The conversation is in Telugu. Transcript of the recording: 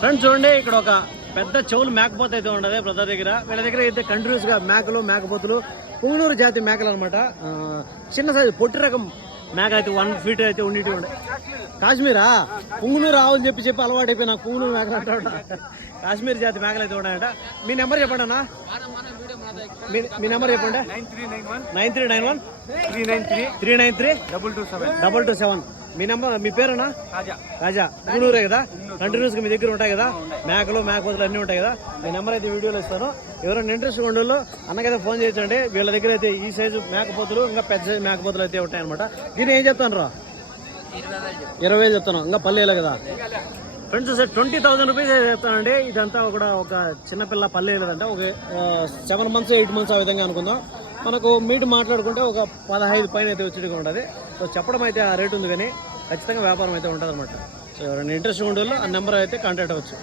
ఫ్రెండ్స్ చూడండి, ఇక్కడ ఒక పెద్ద చెవులు మేకపోత అయితే ఉండదు బ్రదర్ దగ్గర. వీళ్ళ దగ్గర అయితే కంటిన్యూస్ గా మేకలు మేకపోతులు పుంగనూరు జాతి మేకలు అనమాట. చిన్న సైజు పొట్టి రకం మేక అయితే 1 ఫీట్ అయితే ఉండి ఉండే. కాశ్మీరా పుంగనూరు ఆవులు చెప్పి అలవాటు అయిపోయి నాకు పుంగనూరు మేకలు అంటా. కాశ్మీర్ జాతి మేకలు అయితే ఉన్నాయంట. మీ నెంబర్ చెప్పండి అన్న, మీ నెంబర్ చెప్పండి. 9391 393 227. మీ నెంబర్, మీ పేరేనా? రాజా. పుంగనూరే కదా, కంటిన్యూస్ గా మీ దగ్గర ఉంటాయి కదా మేకలు మేకపోతులు అన్నీ ఉంటాయి కదా. మీ నెంబర్ అయితే వీడియోలో ఇస్తాను. ఎవరైనా ఇంట్రెస్ట్ ఉండేళ్ళు అన్నకైతే ఫోన్ చేయొచ్చండి. వీళ్ళ దగ్గర అయితే ఈ సైజు మేకపోతులు ఇంకా పెద్ద సైజు మేకపోతులు అయితే ఉంటాయి అనమాట. దీన్ని ఏం చెప్తాను రా? 20,000 చెప్తాను. ఇంకా పల్లెలే కదా ఫ్రెండ్స్. సార్ 20,000 రూపీస్ చెప్తానండి. ఇదంతా కూడా ఒక చిన్నపిల్ల పల్లెలేదంటే ఒక 7 months 8 months ఆ విధంగా అనుకుందాం. మనకు మీట్ మాట్లాడుకుంటే ఒక 15 పైన అయితే వచ్చేట్టుగా ఉంటుంది. సో చెప్పడం అయితే ఆ రేట్ ఉంది, కానీ ఖచ్చితంగా వ్యాపారం అయితే ఉంటుంది అనమాట. సో ఎవరైనా ఇంట్రెస్ట్ ఉండేవాళ్ళు ఆ నెంబర్ అయితే కాంటాక్ట్ అవ్వచ్చు.